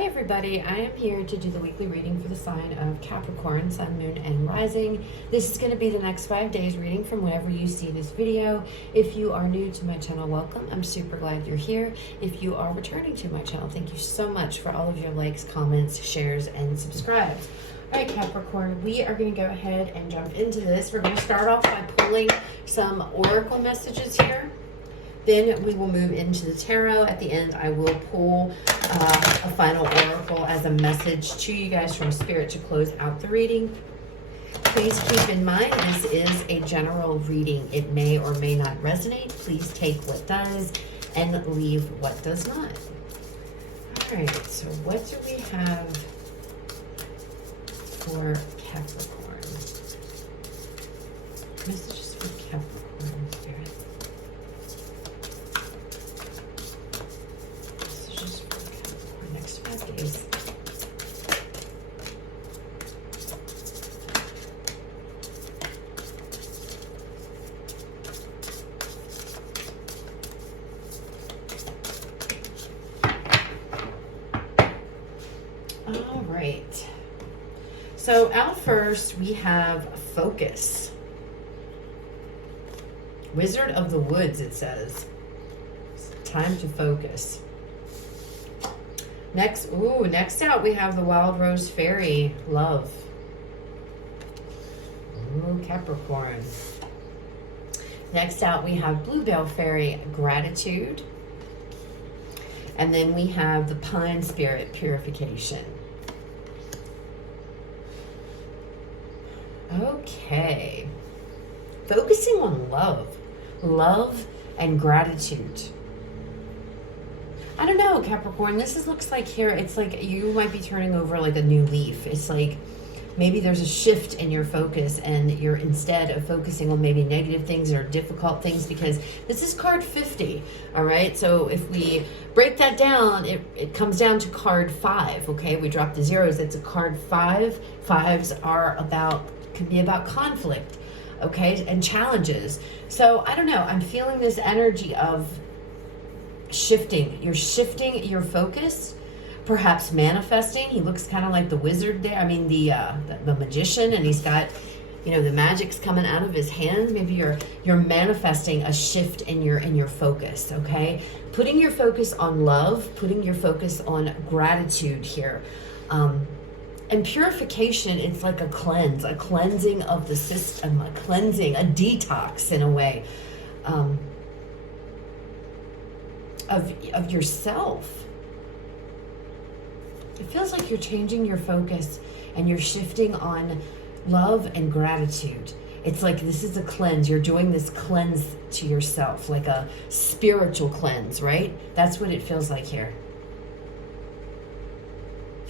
Hi everybody, I am here to do the weekly reading for the sign of Capricorn, Sun, Moon, and Rising. This is going to be the next 5 days reading from whenever you see this video. If you are new to my channel, welcome. I'm super glad you're here. If you are returning to my channel, thank you so much for all of your likes, comments, shares, and subscribes. All right, Capricorn, we are going to go ahead and jump into this. We're going to start off by pulling some oracle messages here. Then we will move into the tarot. At the end, I will pull a final oracle as a message to you guys from Spirit to close out the reading. Please keep in mind, this is a general reading. It may or may not resonate. Please take what does and leave what does not. All right, so what do we have for Capricorn? Messages for Capricorn, Spirit. All right. So out first we have focus. Wizard of the Woods, it says. It's time to focus. Next out we have the Wild Rose Fairy, love. Ooh, Capricorn. Next out we have Bluebell Fairy, gratitude. And then we have the Pine Spirit, purification. Okay. Focusing on love and gratitude. I don't know, Capricorn, looks like here, it's like you might be turning over like a new leaf. It's like maybe there's a shift in your focus and you're, instead of focusing on maybe negative things or difficult things, because this is card 50, all right? So if we break that down, it comes down to card 5, okay? We drop the zeros, it's a card 5. Fives are can be about conflict, okay, and challenges. So I don't know, I'm feeling this energy of shifting. You're shifting your focus, perhaps manifesting. He looks kind of like the wizard there. I mean, the magician, and he's got, you know, the magic's coming out of his hand. Maybe you're manifesting a shift in your focus, okay? Putting your focus on love, putting your focus on gratitude here. And purification, it's like a cleanse, a cleansing of the system, a cleansing, a detox in a way. Of yourself. It feels like you're changing your focus and you're shifting on love and gratitude. It's like this is a cleanse. You're doing this cleanse to yourself, like a spiritual cleanse, right? That's what it feels like here.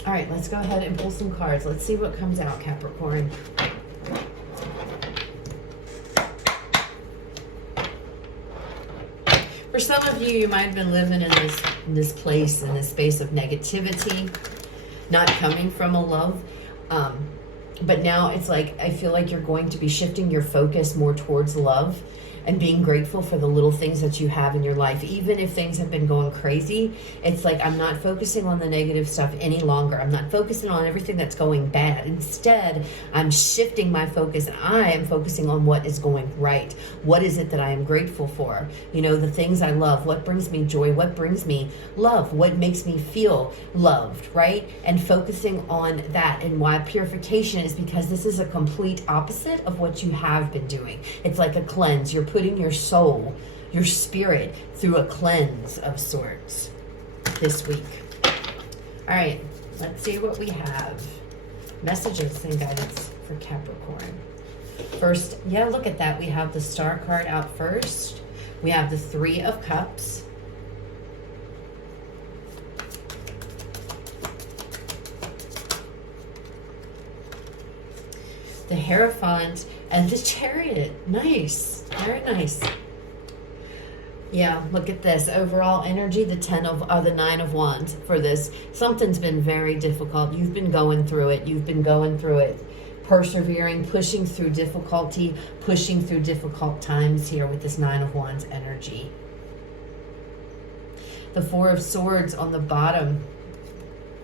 All right, let's go ahead and pull some cards. Let's see what comes out, Capricorn. For some of you, you might have been living in this place, in this space of negativity, not coming from a love. But now it's like, I feel like you're going to be shifting your focus more towards love and being grateful for the little things that you have in your life. Even if things have been going crazy, it's like I'm not focusing on the negative stuff any longer. I'm not focusing on everything that's going bad. Instead, I'm shifting my focus and I am focusing on what is going right. What is it that I am grateful for? You know, the things I love, what brings me joy, what brings me love, what makes me feel loved, right? And focusing on that. And why purification is because this is a complete opposite of what you have been doing. It's like a cleanse. You're putting your soul, your spirit, through a cleanse of sorts this week. All right, let's see what we have. Messages and guidance for Capricorn. First, yeah, look at that. We have the Star card out first. We have the Three of Cups. The Hierophant and the Chariot. Nice. Very nice. Yeah, look at this. Overall energy, the Nine of Wands for this. Something's been very difficult. You've been going through it. You've been going through it. persevering, pushing through difficulty, pushing through difficult times here with this Nine of Wands energy. The Four of Swords on the bottom.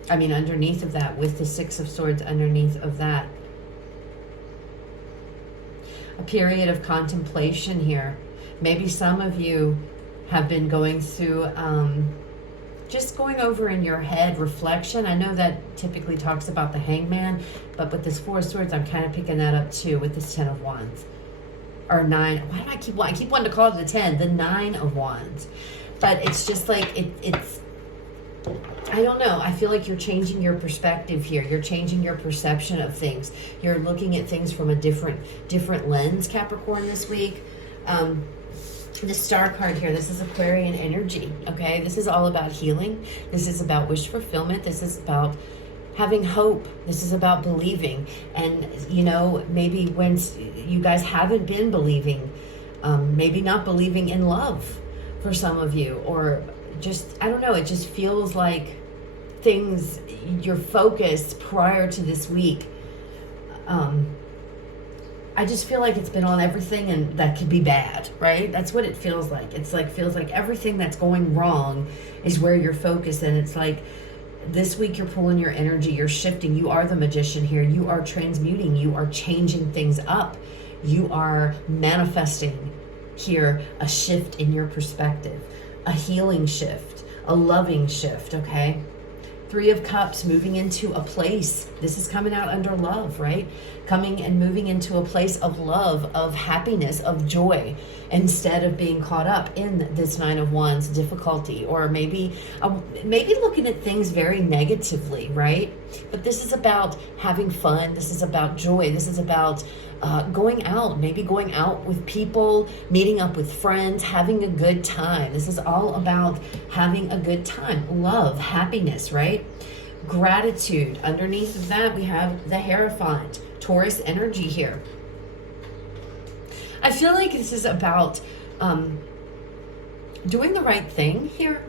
I mean, underneath of that, with the Six of Swords underneath of that. A period of contemplation here. Maybe some of you have been going through just going over in your head reflection. I know that typically talks about the Hangman, but with this Four of Swords, I'm kind of picking that up too with this Ten of Wands. Or Nine. Why do I keep wanting to call it the 10? The Nine of Wands. But it's just like, it's, I don't know. I feel like you're changing your perspective here. You're changing your perception of things. You're looking at things from a different lens, Capricorn, this week. The Star card here, this is Aquarian energy, okay? This is all about healing. This is about wish fulfillment. This is about having hope. This is about believing. And, you know, maybe when you guys haven't been believing, maybe not believing in love for some of you, or just, I don't know, it just feels like things, your focus prior to this week, I just feel like it's been on everything and that could be bad, right? That's what it feels like. It's like, feels like everything that's going wrong is where you're focused. And it's like this week you're pulling your energy, you're shifting. You are the magician here. You are transmuting. You are changing things up. You are manifesting here a shift in your perspective, a healing shift, a loving shift, okay? Three of Cups, moving into a place. This is coming out under love, right? Coming and moving into a place of love, of happiness, of joy, instead of being caught up in this Nine of Wands difficulty, or maybe looking at things very negatively, right? But this is about having fun. This is about joy. This is about going out, maybe going out with people, meeting up with friends, having a good time. This is all about having a good time, love, happiness, right? Gratitude. Underneath of that, we have the Hierophant, Taurus energy here. I feel like this is about doing the right thing here,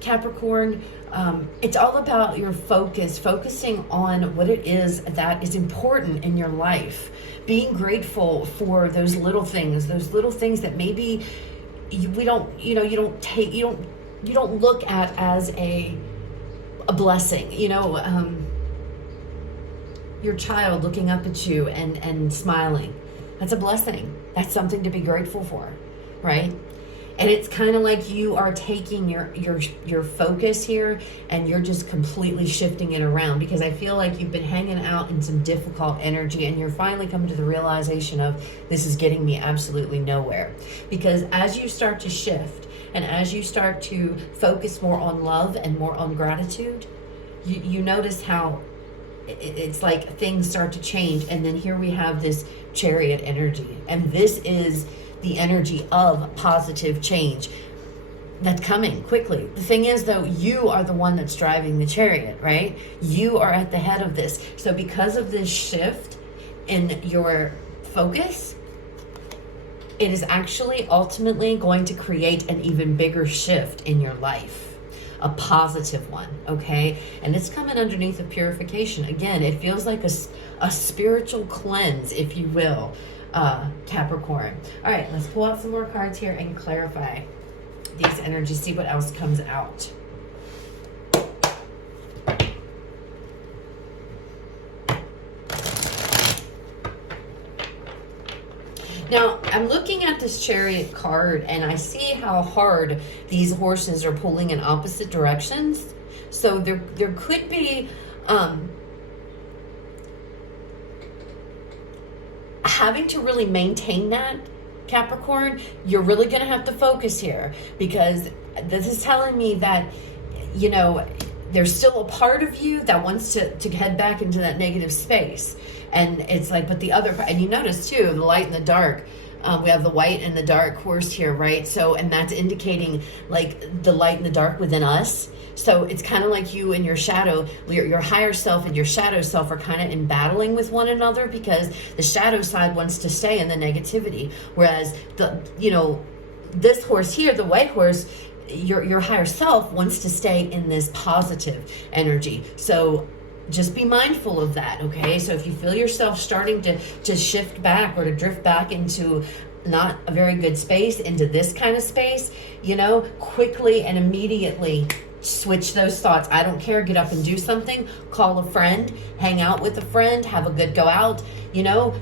Capricorn. It's all about your focusing on what it is that is important in your life, being grateful for those little things that maybe you don't look at as a blessing, your child looking up at you and smiling. That's a blessing. That's something to be grateful for, right? And it's kind of like you are taking your focus here and you're just completely shifting it around, because I feel like you've been hanging out in some difficult energy and you're finally coming to the realization of, this is getting me absolutely nowhere. Because as you start to shift and as you start to focus more on love and more on gratitude, you notice how it's like things start to change. And then here we have this Chariot energy, and this is the energy of positive change that's coming quickly. The thing is, though, you are the one that's driving the chariot, right? You are at the head of this. So because of this shift in your focus, it is actually ultimately going to create an even bigger shift in your life, a positive one, okay? And it's coming underneath of purification. Again, it feels like a spiritual cleanse, if you will, Capricorn. All right, let's pull out some more cards here and clarify these energies, see what else comes out. Now, I'm looking at this Chariot card and I see how hard these horses are pulling in opposite directions. So there could be having to really maintain that, Capricorn. You're really going to have to focus here, because this is telling me that, there's still a part of you that wants to head back into that negative space. And it's like, but the other, and you notice too, the light and the dark, we have the white and the dark horse here, right? So, and that's indicating like the light and the dark within us. So it's kind of like you and your shadow, your higher self and your shadow self are kind of in battling with one another, because the shadow side wants to stay in the negativity. Whereas this horse here, the white horse, your higher self wants to stay in this positive energy. So just be mindful of that, okay? So if you feel yourself starting to shift back or to drift back into not a very good space, into this kind of space, quickly and immediately Switch those thoughts. I don't care. Get up and do something. Call a friend. Hang out with a friend. Have a good go out. You know,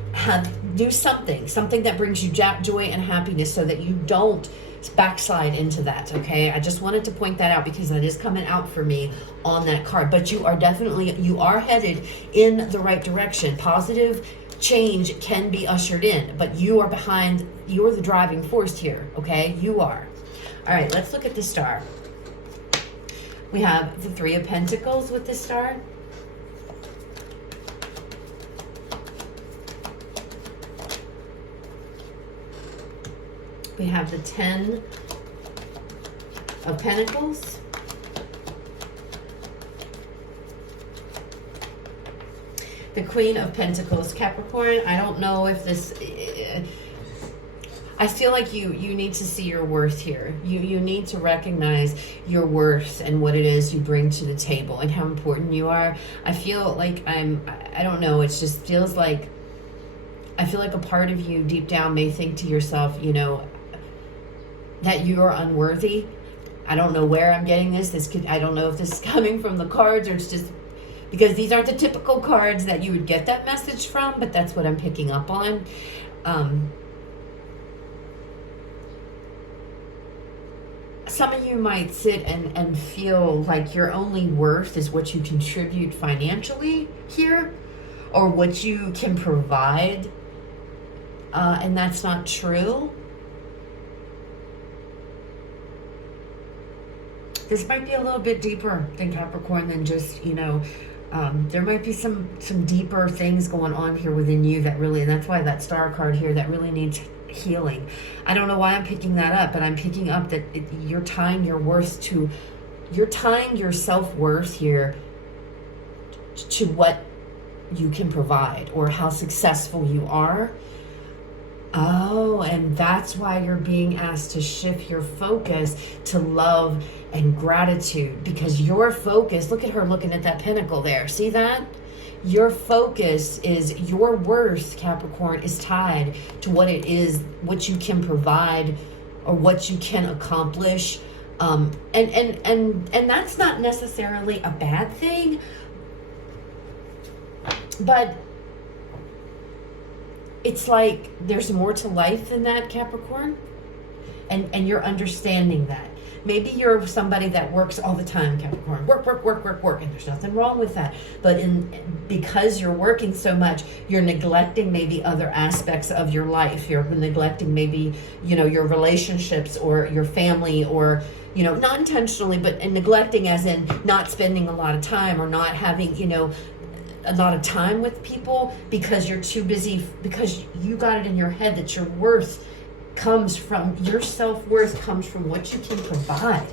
do something that brings you joy and happiness, so that you don't backslide into that. Okay, I just wanted to point that out because that is coming out for me on that card. But you are headed in the right direction. Positive change can be ushered in, but you're the driving force here. Okay, you are. All right, let's look at the star. We have the Three of Pentacles with the star. We have the Ten of Pentacles. The Queen of Pentacles. Capricorn, I don't know if this... I feel like you need to see your worth here. You need to recognize your worth and what it is you bring to the table and how important you are. I feel like I don't know, it just feels like, I feel like a part of you deep down may think to yourself, you know, that you are unworthy. I don't know where I'm getting this. I don't know if this is coming from the cards or it's just because these aren't the typical cards that you would get that message from, but that's what I'm picking up on. Some of you might sit and feel like your only worth is what you contribute financially here, or what you can provide, and that's not true. This might be a little bit deeper than Capricorn than just, you know, there might be some deeper things going on here within you that really, and that's why that star card here, that really needs healing. I don't know why I'm picking that up, but I'm picking up that you're tying your worth to, you're tying your self-worth here to what you can provide or how successful you are. Oh, and that's why you're being asked to shift your focus to love and gratitude, because your focus, look at her looking at that pentacle there. See that? Your focus is, your worth, Capricorn, is tied to what it is, what you can provide or what you can accomplish. And that's not necessarily a bad thing, but it's like there's more to life than that, Capricorn. And you're understanding that. Maybe you're somebody that works all the time, Capricorn. Work, and there's nothing wrong with that. But because you're working so much, you're neglecting maybe other aspects of your life. You're neglecting maybe, you know, your relationships or your family, or, you know, not intentionally, but neglecting as in not spending a lot of time or not having, you know, a lot of time with people because you're too busy, because you got it in your head that your worth comes from, your self-worth comes from what you can provide.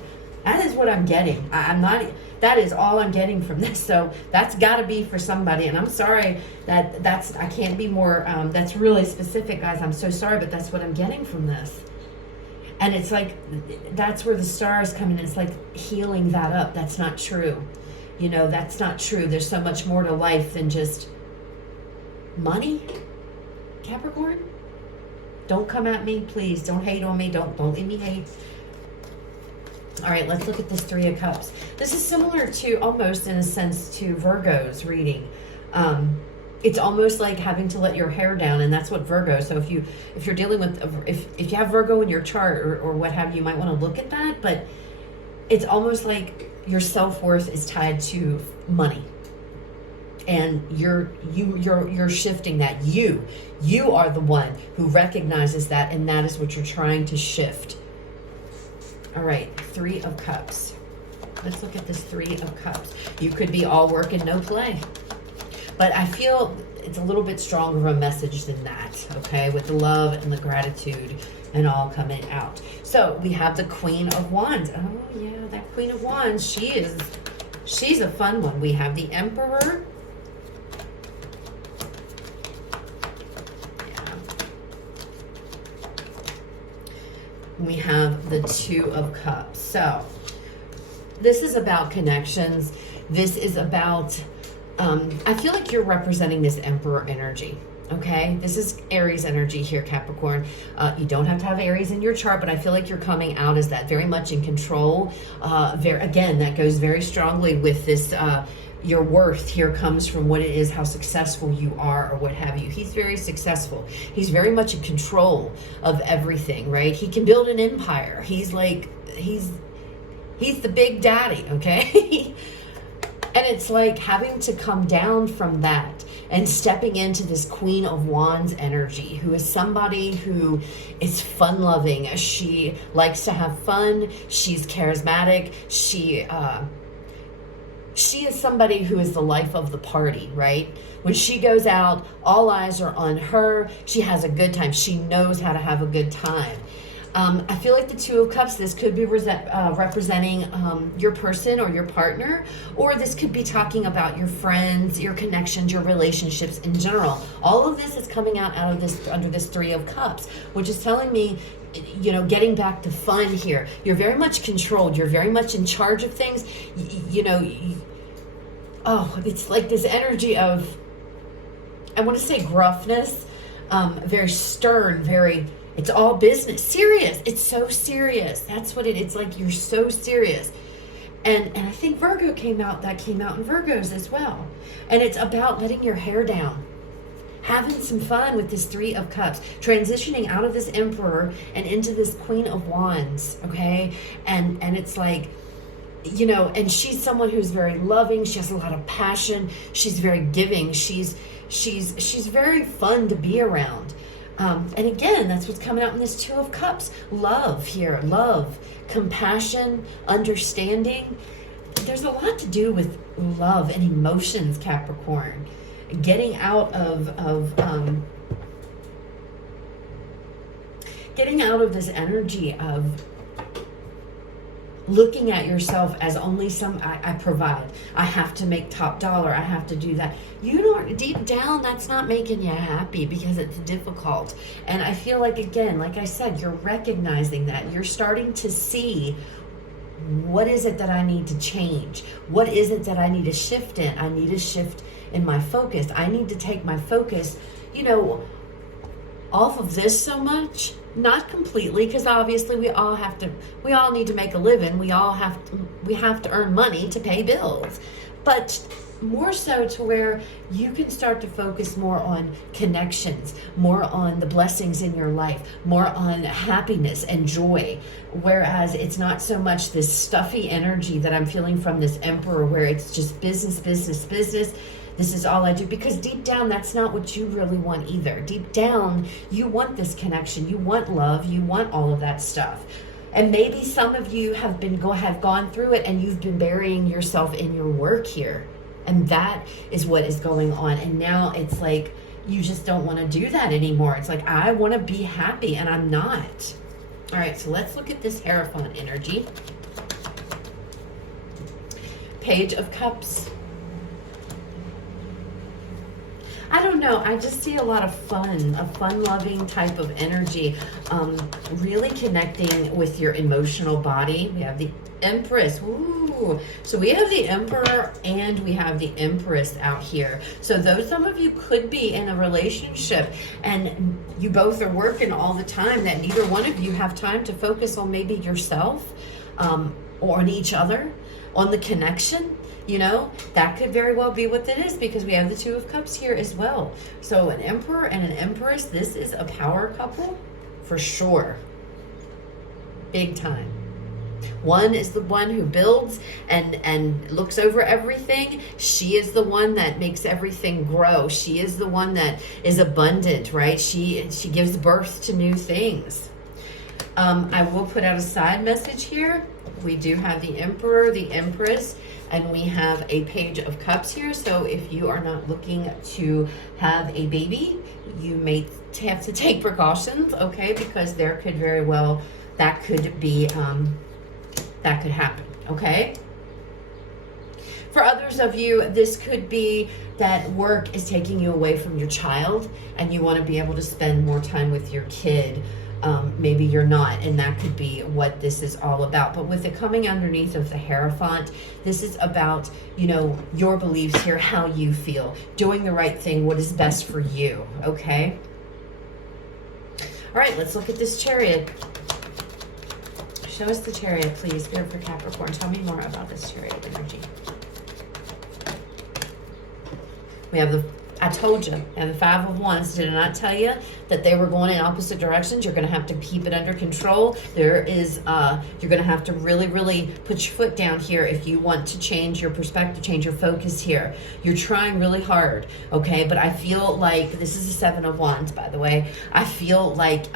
That is what I'm getting. That is all I'm getting from this. So that's got to be for somebody. And I'm sorry I can't be more, that's really specific, guys. I'm so sorry, but that's what I'm getting from this. And it's like, that's where the stars come in. It's like healing that up. That's not true. You know, that's not true. There's so much more to life than just money, Capricorn. Don't come at me, please. Don't hate on me. Don't give me hate. All right, let's look at this Three of Cups. This is similar to, almost in a sense, to Virgo's reading. It's almost like having to let your hair down, and that's what Virgo. So if you're dealing with, if you have Virgo in your chart or what have you, you might want to look at that. But it's almost like your self-worth is tied to money. And you're shifting that. You are the one who recognizes that, and that is what you're trying to shift. All right, Three of Cups. Let's look at this Three of Cups. You could be all work and no play. But I feel it's a little bit stronger of a message than that, okay? With the love and the gratitude and all coming out. So we have the Queen of Wands. Oh yeah, that Queen of Wands, she's a fun one. We have the Emperor. We have the Two of Cups. So this is about connections. This is about, I feel like you're representing this Emperor energy. Okay, this is Aries energy here, Capricorn. You don't have to have Aries in your chart, but I feel like you're coming out as that, very much in control. Again, that goes very strongly with this. Your worth here comes from what it is, how successful you are, or what have you. He's very successful. He's very much in control of everything, right? He can build an empire. He's the big daddy, okay? And it's like having to come down from that and stepping into this Queen of Wands energy, who is somebody who is fun-loving. She likes to have fun. She's charismatic. She is somebody who is the life of the party, right? When she goes out, all eyes are on her. She has a good time. She knows how to have a good time. I feel like the Two of Cups, this could be representing your person or your partner, or this could be talking about your friends, your connections, your relationships in general. All of this is coming out of this, under this Three of Cups, which is telling me, you know, getting back to fun here. You're very much controlled. You're very much in charge of things. It's like this energy of, I want to say gruffness, very stern, very... It's all business. Serious. It's so serious. That's what it's like. You're so serious. And I think Virgo came out in Virgos as well. And it's about letting your hair down. Having some fun with this Three of Cups. Transitioning out of this Emperor and into this Queen of Wands. Okay? And it's like, you know, and she's someone who's very loving. She has a lot of passion. She's very giving. She's very fun to be around. And again, that's what's coming out in this Two of Cups. Love here. Love, compassion, understanding. There's a lot to do with love and emotions, Capricorn. Getting out of this energy of looking at yourself as only I provide. I have to make top dollar. I have to do that. You don't, deep down, that's not making you happy because it's difficult. And I feel like, again, like I said, you're recognizing that. You're starting to see, what is it that I need to change? What is it that I need to shift in? I need to shift in my focus. I need to take my focus, you know, off of this so much. Not completely, because obviously we all need to make a living. We have to earn money to pay bills. But more so to where you can start to focus more on connections, more on the blessings in your life, more on happiness and joy. Whereas it's not so much this stuffy energy that I'm feeling from this Emperor, where it's just business, business, business. This is all I do, because deep down, that's not what you really want either. Deep down, you want this connection, you want love, you want all of that stuff. And maybe some of you have gone through it, and you've been burying yourself in your work here. And that is what is going on. And now it's like, you just don't want to do that anymore. It's like, I want to be happy, and I'm not. All right, so let's look at this Hierophant energy. Page of Cups. I don't know. I just see a lot of fun, a fun-loving type of energy, really connecting with your emotional body. We have the Empress. Ooh. So we have the Emperor and we have the Empress out here. So some of you could be in a relationship and you both are working all the time, that neither one of you have time to focus on maybe yourself or on each other, on the connection. You know, that could very well be what that is, because we have the Two of Cups here as well. So an Emperor and an Empress, this is a power couple for sure. Big time. One is the one who builds and looks over everything. She is the one that makes everything grow. She is the one that is abundant, right? She gives birth to new things. I will put out a side message here. We do have the Emperor, the Empress, and we have a Page of Cups here. So if you are not looking to have a baby, you may have to take precautions, okay? Because there could very well, that could be, that could happen, okay? For others of you, this could be that work is taking you away from your child and you want to be able to spend more time with your kid. maybe you're not, and that could be what this is all about. But with it coming underneath of the Hierophant, this is about, you know, your beliefs here, how you feel, doing the right thing, what is best for you, okay? All right, let's look at this Chariot. Show us the Chariot, please. Spirit for Capricorn. Tell me more about this Chariot energy. We have the, I told you, and the Five of Wands. Did I not tell you that they were going in opposite directions? You're going to have to keep it under control. There is, you're going to have to really, really put your foot down here if you want to change your perspective, change your focus here. You're trying really hard, okay? But I feel like, this is the Seven of Wands, by the way. I feel like,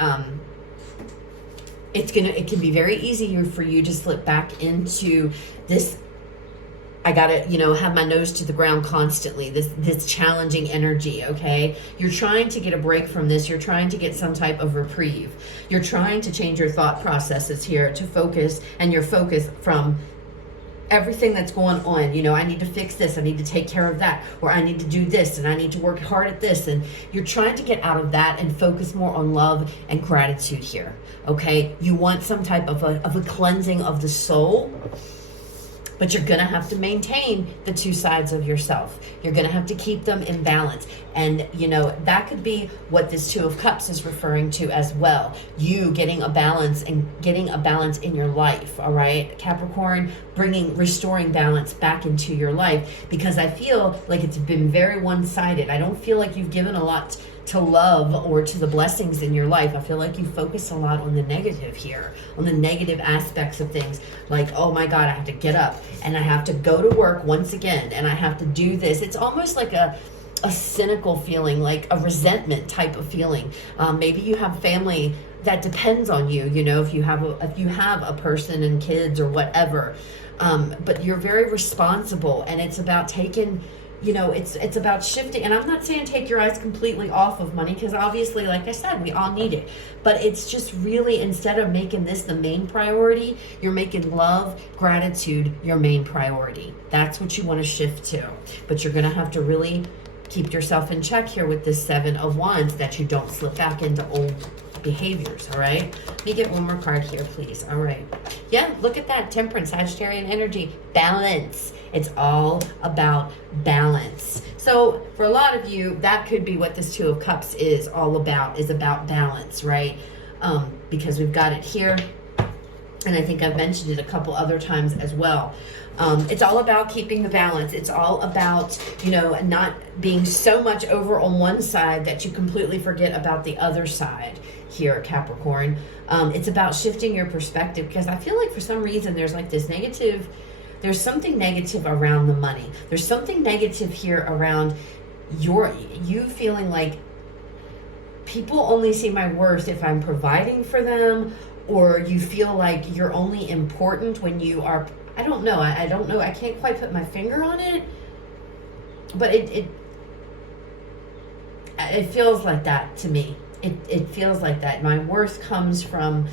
it can be very easy for you to slip back into this, I gotta, you know, have my nose to the ground constantly, this challenging energy, okay? You're trying to get a break from this. You're trying to get some type of reprieve. You're trying to change your thought processes here to focus, and your focus from everything that's going on. You know, I need to fix this, I need to take care of that, or I need to do this, and I need to work hard at this. And you're trying to get out of that and focus more on love and gratitude here, okay? You want some type of a cleansing of the soul. But you're going to have to maintain the two sides of yourself. You're going to have to keep them in balance. And, you know, that could be what this Two of Cups is referring to as well. You getting a balance and getting a balance in your life, all right? Capricorn, restoring balance back into your life, because I feel like it's been very one-sided. I don't feel like you've given a lot to love or to the blessings in your life. I feel like you focus a lot on the negative here, on the negative aspects of things. Like, oh my God, I have to get up and I have to go to work once again and I have to do this. It's almost like a cynical feeling, like a resentment type of feeling. Maybe you have family that depends on you, you know, if you have a person and kids or whatever. But you're very responsible, and it's about taking, you know, it's about shifting. And I'm not saying take your eyes completely off of money, because obviously, like I said, we all need it. But it's just really, instead of making this the main priority, you're making love, gratitude your main priority. That's what you want to shift to. But you're going to have to really keep yourself in check here with this Seven of Wands, that you don't slip back into old behaviors. All right, let me get one more card here, please. All right, yeah, look at that. Temperance, Sagittarian energy, balance. It's all about balance. So for a lot of you, that could be what this Two of Cups is all about, is about balance, right? Because we've got it here, and I think I've mentioned it a couple other times as well. It's all about keeping the balance. It's all about, you know, not being so much over on one side that you completely forget about the other side here, Capricorn. It's about shifting your perspective, because I feel like for some reason there's like this negative, there's something negative around the money. There's something negative here around you feeling like people only see my worth if I'm providing for them, or you feel like you're only important when you are, I don't know. I don't know. I can't quite put my finger on it, but it feels like that to me. It feels like that. My worth comes from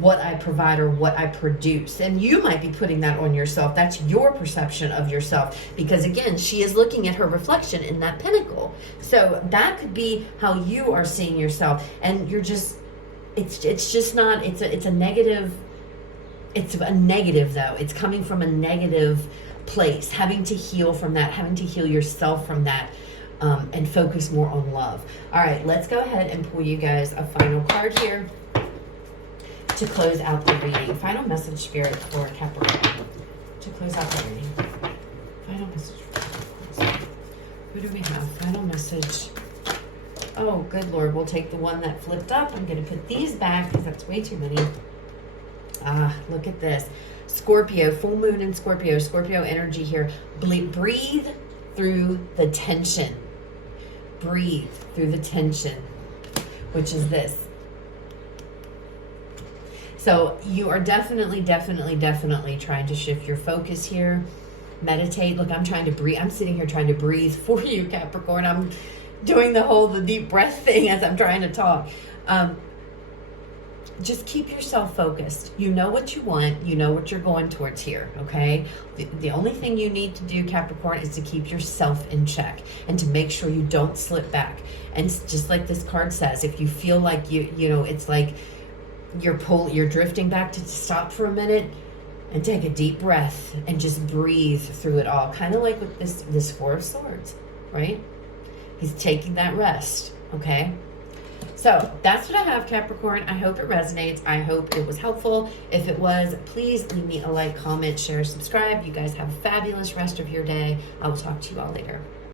what I provide or what I produce. And you might be putting that on yourself. That's your perception of yourself. Because again, she is looking at her reflection in that pinnacle. So that could be how you are seeing yourself. And you're just, it's just not, it's a negative. It's a negative though. It's coming from a negative place, having to heal from that, having to heal yourself from that, and focus more on love. All right, let's go ahead and pull you guys a final card here to close out the reading. Final message, Spirit, for Capricorn to close out the reading. Final message for Capricorn. Who do we have? Final message. Oh, good Lord. We'll take the one that flipped up. I'm going to put these back because that's way too many. Look at this. Scorpio, full moon in Scorpio. Scorpio energy here. Breathe through the tension. Breathe through the tension, which is this. So you are definitely trying to shift your focus here. Meditate. Look, I'm trying to breathe. I'm sitting here trying to breathe for you, Capricorn. I'm doing the deep breath thing as I'm trying to talk. Just keep yourself focused. You know what you want. You know what you're going towards here, okay? The only thing you need to do, Capricorn, is to keep yourself in check and to make sure you don't slip back. And just like this card says, if you feel like you know, it's like you're drifting back to stop for a minute and take a deep breath and just breathe through it all. Kind of like with this Four of Swords, right? He's taking that rest, okay? So that's what I have, Capricorn. I hope it resonates. I hope it was helpful. If it was, please leave me a like, comment, share, subscribe. You guys have a fabulous rest of your day. I will talk to you all later.